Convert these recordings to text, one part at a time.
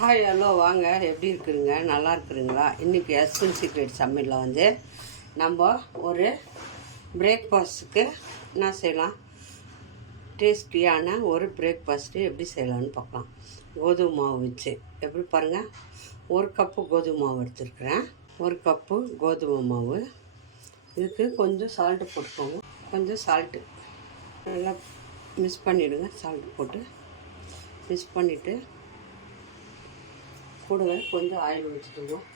Hi hello வாங்க, எப்படி இருக்குதுங்க? நல்லா இருக்குதுங்களா? இன்றைக்கி எஸ்என் சீக்ரெட் சமையலில் வந்து நம்ம ஒரு பிரேக்ஃபாஸ்ட்டுக்கு என்ன செய்யலாம், டேஸ்டியான ஒரு பிரேக்ஃபாஸ்ட்டு எப்படி செய்யலான்னு பார்க்கலாம். கோதுமை மாவு வச்சு எப்படி பாருங்கள். ஒரு கப்பு கோதுமை மாவு எடுத்துருக்குறேன். ஒரு கப்பு கோதுமை மாவு. இதுக்கு கொஞ்சம் சால்ட்டு போட்டுக்கோங்க. கொஞ்சம் சால்ட்டு நல்லா மிக்ஸ் பண்ணிவிடுங்க. சால்ட்டு போட்டு மிக்ஸ் பண்ணிவிட்டு கூடவே கொஞ்சம் ஆயில் ஊற்றிக்குவோம்.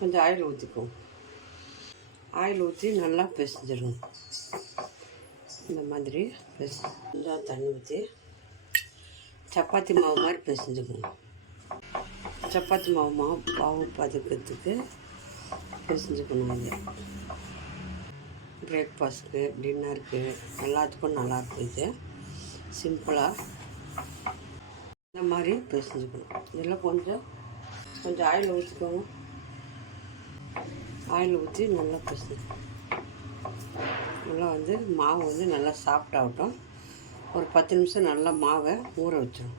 கொஞ்சம் ஆயில் ஊற்றிக்குவோம். ஆயில் ஊற்றி நல்லா பிசைஞ்சிடுவோம். இந்த மாதிரி கொஞ்சம் தண்ணி ஊற்றி சப்பாத்தி மாவு மாதிரி பிசைஞ்சுக்குவோம். சப்பாத்தி மாவு பதுக்கிறதுக்கு பிசைஞ்சுக்கணும். இது பிரேக்ஃபாஸ்ட்டுக்கு, டின்னருக்கு எல்லாத்துக்கும் நல்லாயிருக்கும். இது சிம்பிளாக இந்த மாதிரி பிசைஞ்சுக்கணும். இதில் கொஞ்சம் ஆயில் ஊற்றிக்கோங்க. ஆயில் ஊற்றி நல்லா பிசைஞ்சு நல்லா வந்து மாவு வந்து நல்லா சாஃப்டாகட்டும். ஒரு 10 நிமிஷம் நல்லா மாவை ஊற வச்சிடும்.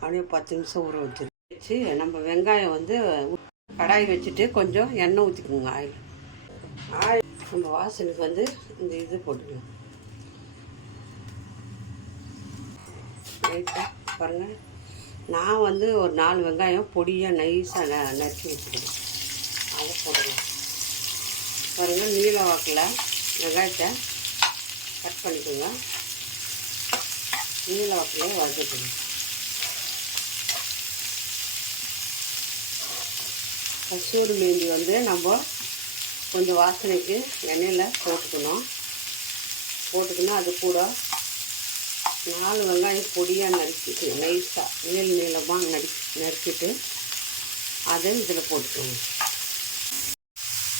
அப்படியே 10 நிமிஷம் ஊற வச்சு நம்ம வெங்காயம் வந்து கடாய் வச்சுட்டு கொஞ்சம் எண்ணெய் ஊற்றிக்கோங்க. ஆயில் நம்ம வாசலுக்கு வந்து இந்த இது போட்டுக்கலாம். லைட்டாக பாருங்கள். நான் வந்து ஒரு 4 வெங்காயம் பொடியாக நைஸாக நறுக்கி வச்சுருக்கேன். அதை போடலாம். பாருங்கள், நீல வாக்கில் வெங்காயத்தை கட் பண்ணிக்கோங்க. நீல வாக்கில் வதக்கணும். கசூரி மேந்தி வந்து நம்ம கொஞ்சம் வாசனைக்கு எண்ணெயில் போட்டுக்கணும். அது கூட 4 வெங்காயம் பொடியாக நறுக்கிட்டு நைஸாக நீளமாக நறுக்கிட்டு அதை இதில் போட்டுக்கணும்.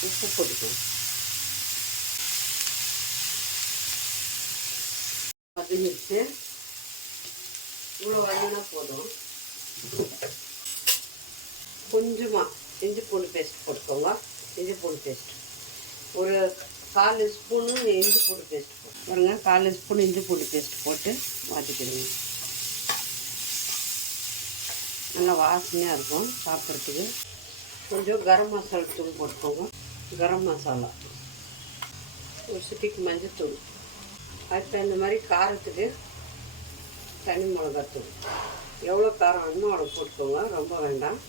உப்பு போட்டுக்கணும். பதினெட்டு இவ்வளோ வதங்கினா போதும். கொஞ்சமாக இஞ்சி பூண்டு பேஸ்ட் போட்டுக்கோங்க. இஞ்சி பூண்டு பேஸ்ட் ஒரு 4 ஸ்பூனு இஞ்சி பூண்டு பேஸ்ட் பாருங்க. 4 ஸ்பூன் இஞ்சி பூண்டு பேஸ்ட் போட்டு வதக்கிடுங்க. நல்லா வாசனையாக இருக்கும் சாப்பிட்றதுக்கு. கொஞ்சம் கரம் மசாலா தூள் போட்டுக்கோங்க. கரம் மசாலா ஒரு சிட்டிக்கு மஞ்சத்தூள். அதுக்கு தகுந்த மாதிரி காரத்துக்கு தனி மிளகாத்தூள். எவ்வளோ காரம் வேணுமோ அவ்வளோ போட்டுக்கோங்க, ரொம்ப வேண்டாம்.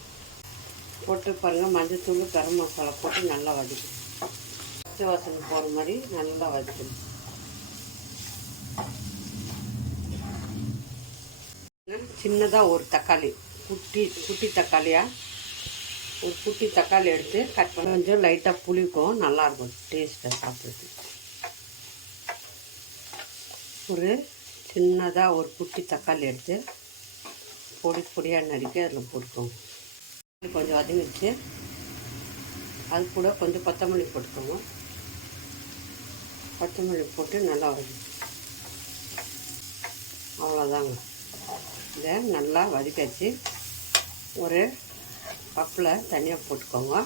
போட்டு பாருங்கள். மஞ்சத்தூள் கரம் மசாலா போட்டு நல்லா வதக்கணும். பச்சை வாசனை போகிற மாதிரி நல்லா வதக்கணும். சின்னதாக ஒரு தக்காளி, குட்டி தக்காளியாக ஒரு குட்டி தக்காளி எடுத்து கட் பண்ணி கொஞ்சம் லைட்டாக புளிக்கும், நல்லாயிருக்கும் டேஸ்ட்டாக சாப்பிட்றதுக்கு. ஒரு சின்னதாக ஒரு குட்டி தக்காளி எடுத்து பொடியாக நறுக்கி அதில் போட்டுக்கோங்க. கொஞ்சம் வதங்கிடுச்சு. அது கூட கொஞ்சம் கொத்தமல்லி போட்டுக்கோங்க. கொத்தமல்லி போட்டு நல்லா வதக்கி அவ்வளோதாங்க. இதை நல்லா வதக்காச்சு. ஒரு கப்பில் தனியாக போட்டுக்கோங்க.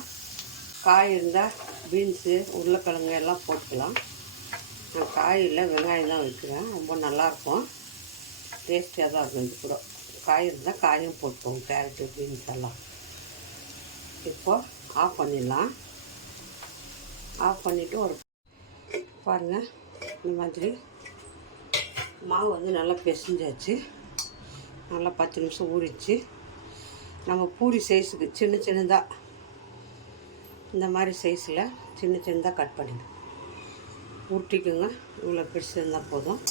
காய் இருந்தால் பீன்ஸு, உருளைக்கிழங்கு எல்லாம் போட்டுக்கலாம். நான் காயில் வெங்காயம் தான் வைக்கிறேன். ரொம்ப நல்லாயிருக்கும், டேஸ்டியாக தான் இருக்கும். இது கூட காய் இருந்தால் காயும் போட்டுக்கோங்க. கேரட்டு, பீன்ஸ் எல்லாம். இப்போது ஆஃப் பண்ணிடலாம். ஆஃப் பண்ணிவிட்டு ஒரு பாருங்கள், இந்த மாதிரி மாவு வந்து நல்லா பிசைஞ்சாச்சு. நல்லா 10 நிமிஷம் ஊறிச்சு. நம்ம பூரி சைஸுக்கு சின்னதாக இந்த மாதிரி சைஸில் சின்னதாக கட் பண்ணிவிடும் ஊட்டிக்குங்க. இவ்வளோ பெருசு இருந்தால் போதும்.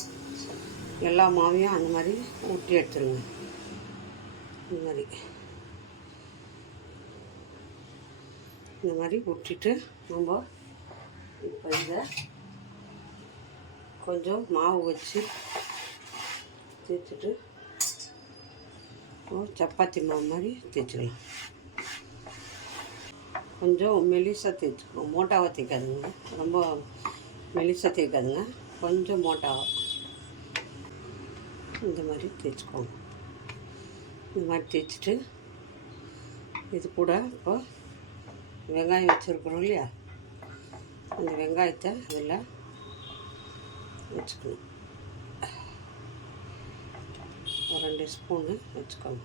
எல்லா மாவையும் அந்த மாதிரி ஊட்டி எடுத்துருங்க. இந்த மாதிரி ஊற்றிட்டு நம்ம இப்போ இதை கொஞ்சம் மாவு வச்சு தேய்ச்சிட்டு சப்பாத்தி மாவு மாதிரி தேய்ச்சிக்கலாம். கொஞ்சம் மெலிசாக தேய்ச்சிக்கணும். மோட்டாவாக தேய்க்காதுங்க, ரொம்ப மெலிசாக தேய்க்காதுங்க. கொஞ்சம் மோட்டாவாக இந்த மாதிரி தேய்ச்சிக்கோங்க. இந்த மாதிரி தேய்ச்சிட்டு இது கூட இப்போ வெங்காயம் வச்சுருக்குறோம் இல்லையா, அந்த வெங்காயத்தை அதில் வச்சுக்கணும். ஒரு 2 ஸ்பூனு வச்சுக்கோங்க.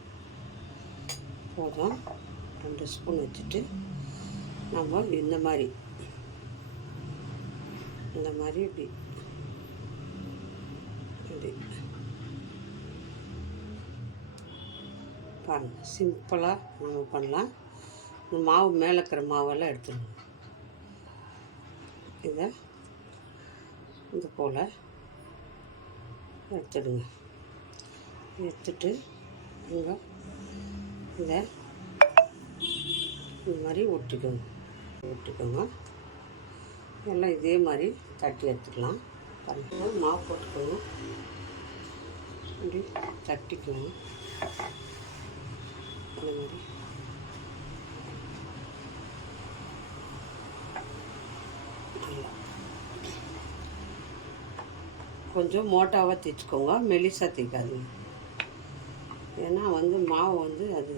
போதும். 2 ஸ்பூன் வச்சுட்டு நம்ம இந்த மாதிரி இப்படி பாருங்கள், சிம்பிளாக நம்ம பண்ணலாம். இந்த மாவு மேலே இருக்கிற மாவெல்லாம் எடுத்துடணும். இதை இது போல் எடுத்துடுங்க. எடுத்துட்டு இங்கே இதை இந்த மாதிரி ஒட்டிக்கோங்க. எல்லாம் இதே மாதிரி தட்டி எடுத்துக்கலாம். மாவு போட்டுக்கோங்க. இப்படி தட்டிக்கலாம். இந்த மாதிரி நல்லா கொஞ்சம் மோட்டாவாக தேய்ச்சிக்கோங்க, மெலிசாக தேய்க்காதீங்க. ஏன்னா மாவு அது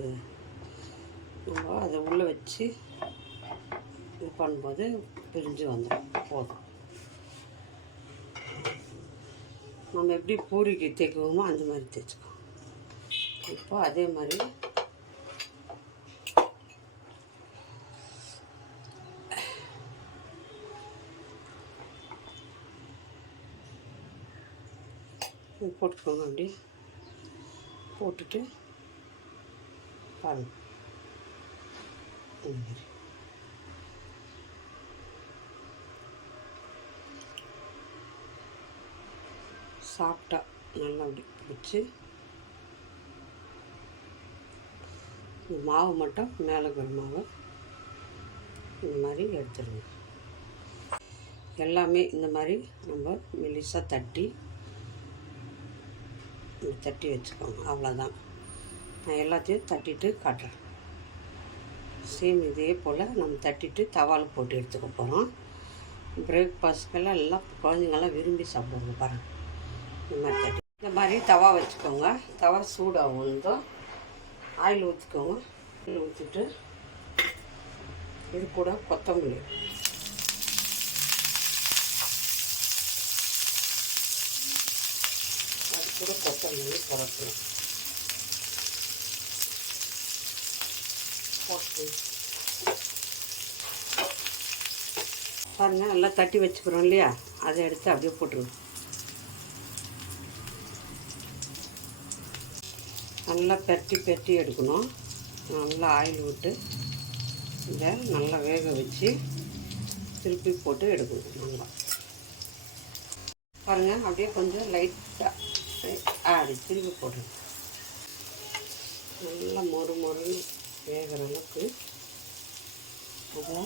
நம்ம அதை உள்ளே வச்சு இது பண்ணும்போது பிரிஞ்சு வந்துடும். போதும். நம்ம எப்படி பூரிக்கு தேய்க்குவோமோ அந்த மாதிரி தேய்ச்சிக்கோங்க. இப்போ அதே மாதிரி போட்டுக்கோங்க. அப்படி போட்டுட்டு பாருங்கள், சாப்பிட்டா நல்லா அப்படி வச்சு இந்த மாவு மட்டும் மேலே இருக்கிற மாவை இந்த மாதிரி எடுத்துடுங்க. எல்லாமே இந்த மாதிரி நம்ம மெலிசாக தட்டி வச்சுக்கோங்க. அவ்வளோதான். நான் எல்லாத்தையும் தட்டிட்டு காட்டுறேன். சேம் இதே போல் நம்ம தட்டிட்டு தவாவில் போட்டு எடுத்துக்க போகிறோம். பிரேக்ஃபாஸ்ட்கெல்லாம் எல்லாம் குழந்தைங்கள்லாம் விரும்பி சாப்பிடுவாங்க. பாருங்கள், இந்த மாதிரி தட்டி இந்த மாதிரி தவா வச்சுக்கோங்க. தவா சூடாகும். ஆயில் ஊற்றிக்கோங்க. ஆயில் ஊற்றிட்டு இது கூட கொத்தமல்லி, கூட கொத்தமல்லி போடணும். போட்டு பாருங்கள், நல்லா தட்டி வச்சுக்கிறோம் இல்லையா, அதை எடுத்து அப்படியே போட்டுருவோம். நல்லா பெரட்டி எடுக்கணும். நல்லா ஆயில் விட்டு இதை நல்லா வேக வச்சு திருப்பி போட்டு எடுக்கணும். நல்லா பாருங்கள், அப்படியே கொஞ்சம் லைட்டாக அப்படி திருப்பி போடுங்க. நல்லா மொறுன்னு வேகிற அளவுக்கு அதை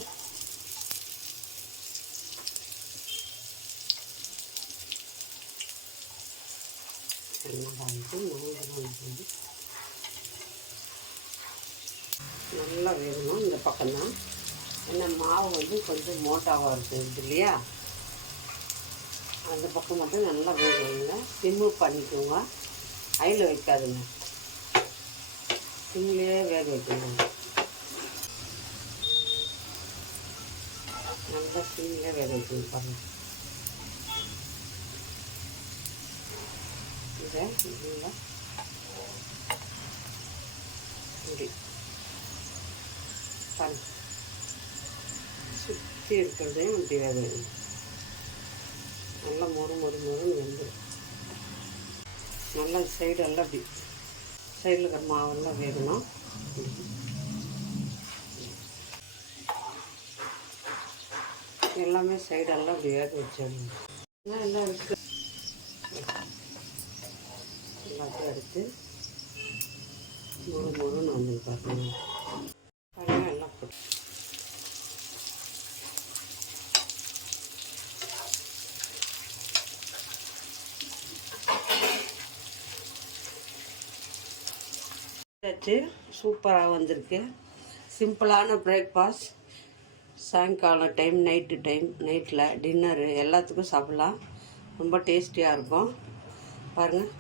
நல்லா வேகணும். இந்த பக்கம்தான். ஏன்னா மாவு கொஞ்சம் மோட்டாவாக இருக்குது இல்லையா, அந்த பக்கம் மட்டும் நல்லா வேக வைங்க. சிம்மு பண்ணிக்கோங்க, ஆயில் வைக்காதுங்க. சிம்லேயே வேக வைக்கணும். நல்லா சிம்லேயே வேக வைக்கணும். பாருங்கள், இதை நல்லா இப்படி பாருங்கள், சுற்றி இருக்கிறதையும் இப்படி வேக வைக்கணும். நல்லா மொறுன்னு வெந்துடும். நல்லா சைடெல்லாம் அப்படி சைடில் இருக்கிற மாவெல்லாம் வேகணும். எல்லாமே சைடெல்லாம் அப்படி வேக வச்சிடணும். எல்லாம் எடுத்து எல்லாத்தையும் எடுத்து மொறுன்னு வந்து பாருங்கள். எல்லாம் போட்டு சூப்பராக வந்திருக்கு. சிம்பிளான பிரேக்ஃபாஸ்ட். சாயங்காலம் டைம், நைட்டில் டின்னரு எல்லாத்துக்கும் சாப்பிட்லாம். ரொம்ப டேஸ்டியாக இருக்கும். பாருங்கள்,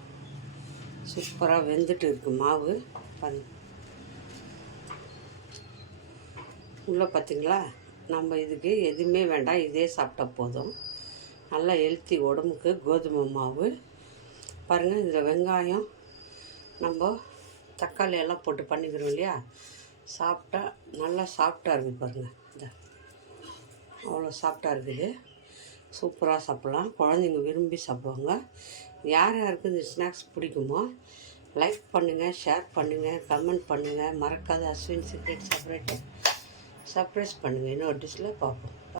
சூப்பராக வெந்துட்டு இருக்குது மாவு. பாருங்கள், உள்ளே பார்த்திங்களா. நம்ம இதுக்கு எதுவுமே வேண்டாம், இதே சாப்பிட்டா போதும். நல்லா ஹெல்த்தி உடம்புக்கு கோதுமை மாவு. பாருங்கள், இதில் வெங்காயம் நம்ம தக்காளி எல்லாம் போட்டு பண்ணிக்கிறோம் இல்லையா, சாப்பிட்டா நல்லா சாஃப்டாக இருக்குது பாருங்கள். இந்த அவ்வளோ சாஃப்டாக இருக்குது. சூப்பராக சாப்பிட்லாம், குழந்தைங்க விரும்பி சாப்பிடுவாங்க. யார் யாருக்கு இந்த ஸ்நாக்ஸ் பிடிக்குமோ லைக் பண்ணுங்கள், ஷேர் பண்ணுங்கள், கமெண்ட் பண்ணுங்கள். மறக்காத அஸ்வின் சீக்ரெட் சப்ரைஸ் பண்ணுங்கள். இன்னொரு டிஷ்ஷில் பார்ப்போம்.